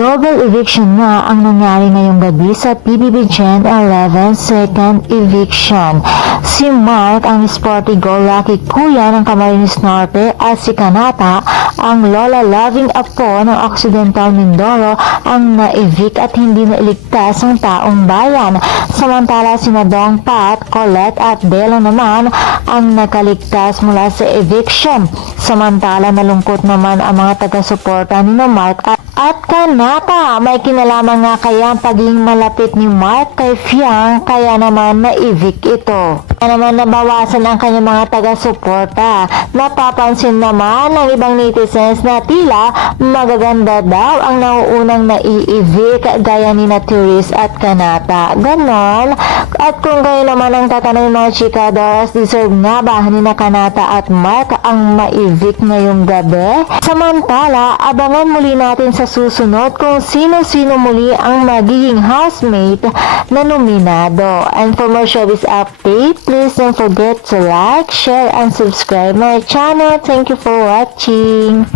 Double eviction nga ang nangyari ngayong gabi sa PBB Gen 11 second eviction. Si Mark, ang sporty go-lucky kuya ng Camarines Norte, at si Kanata, ang lola-loving apo ng Occidental Mindoro, ang na-evict at hindi nailigtas ng taong bayan. Samantala sina Dong Pat, Colette at Bella naman ang nakaligtas mula sa eviction. Samantala nalungkot naman ang mga taga-suporta ni Mark at Kanata. May kinalaman nga kaya ang pagiging malapit ni Mark kay Fiang, kaya naman na-evict ito. Kaya naman nabawasan ang kanyang mga taga-suporta. Napapansin naman ng ibang netizens na tila magaganda daw ang nauunang na-i-evict gaya ni na Turis at Kanata. Ganon. At kung kayo naman ang tatanong mga chikados, deserve nga ba ni na Kanata at Mark ang ma-evict ngayong gabi? Samantala, abangan muli natin sa susunod kung sino-sino muli ang magiging housemate na nominado. And for more showbiz update, please don't forget to like, share, and subscribe my channel. Thank you for watching.